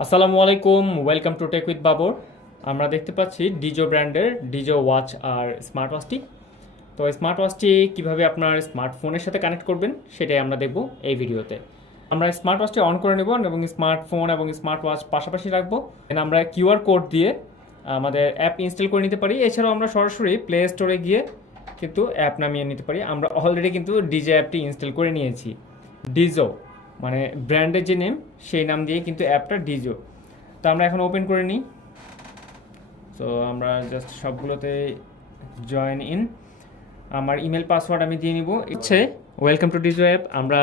আসসালামু আলাইকুম, welcome to tech with Babar. আমরা দেখতে পাচ্ছি ডিজো ব্র্যান্ডের ডিজো ওয়াচ আর স্মার্ট ওয়াচটি। তো স্মার্ট ওয়াচটি কীভাবে আপনার স্মার্টফোনের সাথে কানেক্ট করবেন সেটাই আমরা দেখব এই ভিডিওতে। আমরা স্মার্ট ওয়াচটি অন করে নেব এবং স্মার্টফোন এবং স্মার্ট ওয়াচ পাশাপাশি রাখবো। আমরা কিউআর কোড দিয়ে আমাদের অ্যাপ ইনস্টল করে নিতে পারি। এছাড়াও আমরা সরাসরি প্লে স্টোরে গিয়ে কিন্তু অ্যাপ নামিয়ে নিতে পারি। আমরা অলরেডি কিন্তু ডিজে অ্যাপটি ইনস্টল করে নিয়েছি। ডিজো মানে ব্র্যান্ডের যে নেম সেই নাম দিয়ে কিন্তু অ্যাপটা ডিজো। তো আমরা এখন ওপেন করে নিই। তো আমরা জাস্ট সবগুলোতে জয়েন ইন। আমার ইমেল পাসওয়ার্ড আমি দিয়ে নিব। হচ্ছে ওয়েলকাম টু ডিজো অ্যাপ। আমরা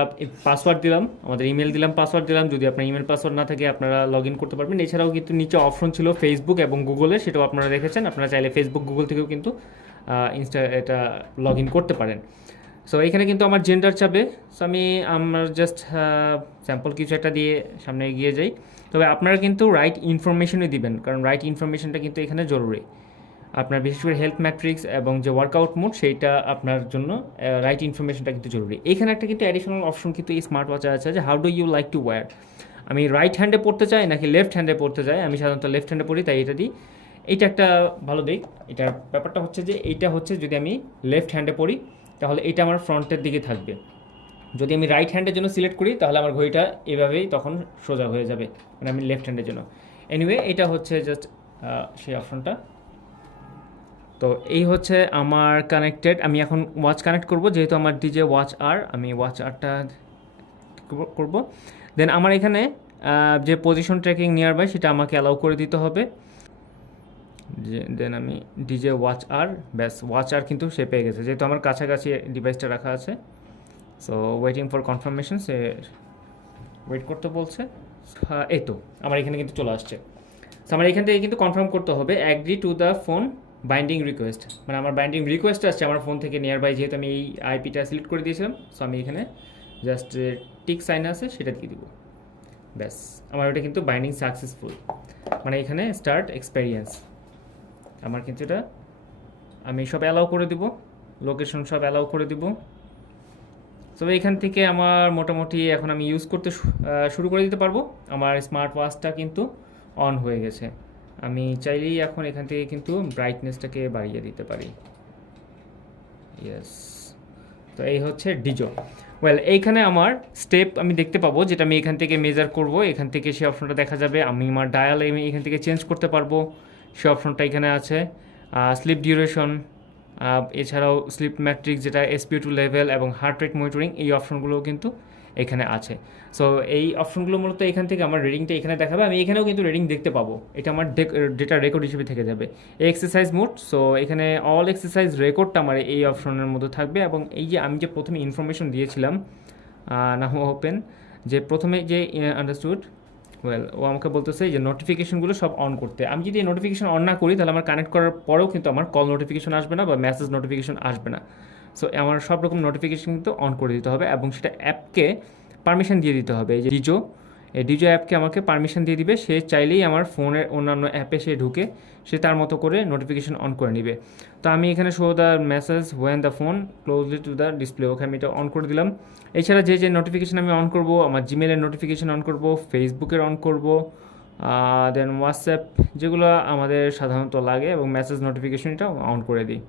পাসওয়ার্ড দিলাম, আমাদের ইমেল দিলাম, পাসওয়ার্ড দিলাম। যদি আপনার ইমেল পাসওয়ার্ড না থাকে আপনারা লগ ইন করতে পারবেন। এছাড়াও কিন্তু নিচে অপশন ছিল ফেসবুক এবং গুগলে, সেটাও আপনারা দেখেছেন। আপনারা চাইলে ফেসবুক গুগল থেকেও কিন্তু এটা লগ ইন করতে পারেন। সো এখানে কিন্তু আমার জেন্ডার চাবে। সো আমার জাস্ট স্যাম্পল কিছু একটা দিয়ে সামনে এগিয়ে যাই। তবে আপনারা কিন্তু রাইট ইনফরমেশনই দিবেন, কারণ রাইট ইনফরমেশনটা কিন্তু এখানে জরুরি। আপনার বিশেষ করে হেলথ ম্যাট্রিক্স এবং যে ওয়ার্কআউট মোড সেইটা আপনার জন্য রাইট ইনফরমেশনটা কিন্তু জরুরি। এখানে একটা কিন্তু অ্যাডিশনাল অপশন কিন্তু এই স্মার্ট ওয়াচে আছে যে how do you like to wear. আমি রাইট হ্যান্ডে পড়তে চাই নাকি লেফট হ্যান্ডে পড়তে চাই। আমি সাধারণত লেফট হ্যান্ডে পড়ি, তাই এটা দিই। এইটা একটা ভালো দিক। এটার ব্যাপারটা হচ্ছে যে এইটা হচ্ছে যদি আমি লেফট হ্যান্ডে পড়ি তাহলে এটা আমার ফ্রন্টের দিকে থাকবে। যদি আমি রাইট হ্যান্ডের জন্য সিলেক্ট করি তাহলে আমার ঘড়িটা এভাবেই তখন সোজা হয়ে যাবে, মানে আমি লেফট হ্যান্ডের জন্য। এনিওয়ে এটা হচ্ছে জাস্ট সেই অপশনটা। তো এই হচ্ছে আমার কানেক্টেড। আমি এখন ওয়াচ কানেক্ট করব, যেহেতু আমার ডিজে ওয়াচ আর, আমি ওয়াচ আরটা করব। দেন আমার এখানে যে পজিশন ট্র্যাকিং নিয়ার বাই সেটা আমাকে অ্যালাউ করে দিতে হবে। দেন আমি ডিজে ওয়াচ আর, ব্যাস ওয়াচ আর কিন্তু সে পেয়ে গেছে, যেহেতু আমার কাছাকাছি ডিভাইসটা রাখা আছে। সো ওয়েটিং ফর কনফার্মেশন, সে ওয়েট করতে বলছে। এই তো আমার এখানে কিন্তু চলে আসছে। সো আমার এখান থেকে কিন্তু কনফার্ম করতে হবে agree to the phone binding request, মানে আমার বাইন্ডিং রিকোয়েস্ট আসছে আমার ফোন থেকে নিয়ার বাই, যেহেতু আমি এই আইপিটা সিলেক্ট করে দিয়েছিলাম। সো আমি এখানে জাস্ট টিক সাইন আছে সেটা দিয়ে দিব। ব্যাস আমার ওটা কিন্তু বাইন্ডিং সাকসেসফুল, মানে এখানে স্টার্ট এক্সপেরিয়েন্স। আমার কিন্তু এটা আমি সব অ্যালাউ করে দিব, লোকেশন সব অ্যালাউ করে দিব। তো এখান থেকে আমার মোটামুটি এখন আমি ইউজ করতে শুরু করে দিতে পারবো। আমার স্মার্ট ওয়াচটা কিন্তু অন হয়ে গেছে। আমি চাইলেই এখন এখান থেকে কিন্তু ব্রাইটনেসটাকে বাড়িয়ে দিতে পারি। ইয়েস। তো এই হচ্ছে ডিজো। এইখানে আমার স্টেপ আমি দেখতে পাবো, যেটা আমি এখান থেকে মেজার করব। এখান থেকে সেই অপশনটা দেখা যাবে। আমি আমার ডায়াল আমি এখান থেকে চেঞ্জ করতে পারবো, সে অপশনটা এখানে আছে। স্লিপ ডিউরেশন, এছাড়াও স্লিপ ম্যাট্রিক্স যেটা SpO2 লেভেল এবং হার্ট রেট মনিটরিং, এই অপশনগুলোও কিন্তু এখানে আছে। সো এই অপশনগুলো মূলত এখান থেকে আমার রেটিংটা এখানে দেখাবে। আমি এখানেও কিন্তু রেটিং দেখতে পাবো, এটা আমার ডেটা রেকর্ড হিসেবে থেকে যাবে। এক্সারসাইজ মোড, সো এখানে অল এক্সারসাইজ রেকর্ডটা আমার এই অপশনের মধ্যে থাকবে। এবং এই যে আমি যে প্রথমে ইনফরমেশন দিয়েছিলাম নাও ওপেন, যে প্রথমে যে আন্ডারস্টুড, ও আমাকে বলতেছে যে নোটিফিকেশনগুলো সব অন করতে। আমি যদি নোটিফিকেশন অন না করি তাহলে আমার কানেক্ট করার পরেও কিন্তু আমার কল নোটিফিকেশন আসবে না বা মেসেজ নোটিফিকেশন আসবে না। সো আমার সব রকম নোটিফিকেশন কিন্তু অন করে দিতে হবে এবং সেটা অ্যাপকে পারমিশন দিয়ে দিতে হবে। এই যে ডিজো, এই ডিজো অ্যাপকে আমাকে পারমিশন দিয়ে দিবে। সে চাইলেই আমার ফোনের অন্যান্য অ্যাপে সে ঢুকে সে তার মতো করে নোটিফিকেশন অন করে নেবে। তো আমি এখানে show the message when the phone closely to the display, okay আমি এটা অন করে দিলাম। এছাড়া যে নোটিফিকেশান আমি অন করব, আমার জিমেলের নোটিফিকেশান অন করব, ফেসবুকের অন করব, দেন হোয়াটসঅ্যাপ যেগুলো আমাদের সাধারণত লাগে, এবং মেসেজ নোটিফিকেশন এটা অন করে দিই।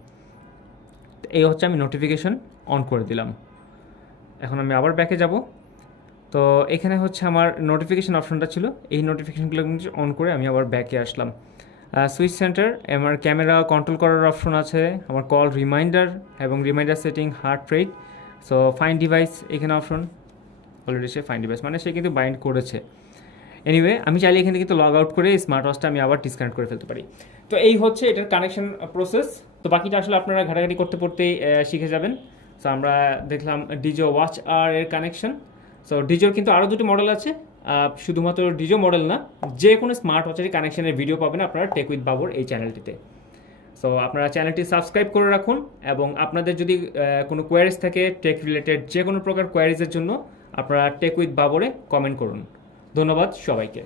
এই হচ্ছে আমি নোটিফিকেশান অন করে দিলাম। এখন আমি আবার ব্যাকে যাব। তো এখানে হচ্ছে আমার নোটিফিকেশান অপশনটা ছিল, এই নোটিফিকেশানগুলো কিন্তু অন করে আমি আবার ব্যাকে আসলাম। সুইচ সেন্টার, আমার ক্যামেরা কন্ট্রোল করার অপশন আছে, আমার কল রিমাইন্ডার এবং reminder setting, heart rate. So find device এখানে অপশন, অলরেডি সে ফাইন্ড ডিভাইস মানে সে কিন্তু বাইন্ড করেছে। এনিওয়ে আমি চাইলে এখানে কিন্তু লগ আউট করে স্মার্ট ওয়াচটা আমি আবার ডিসকানেক্ট করে ফেলতে পারি। তো এই হচ্ছে এটার কানেকশন প্রসেস। তো বাকিটা আসলে আপনারা ঘাটাঘাটি করতে পড়তেই শিখে যাবেন। সো আমরা দেখলাম ডিজো ওয়াচ আর এর কানেকশন। সো ডিজোর কিন্তু আরও দুটি মডেল আছে, শুধুমাত্র ডিজো মডেল না, যে কোনো স্মার্ট ওয়াচের কানেকশনের ভিডিও পাবেন আপনারা টেক উইথ বাবর এই চ্যানেলটিতে। সো আপনারা চ্যানেলটি সাবস্ক্রাইব করে রাখুন, এবং আপনাদের যদি কোনো কোয়ারিজ থাকে টেক রিলেটেড, যে কোনো প্রকার কোয়ারিজের জন্য আপনারা টেক উইথ বাবরে কমেন্ট করুন। ধন্যবাদ সবাইকে।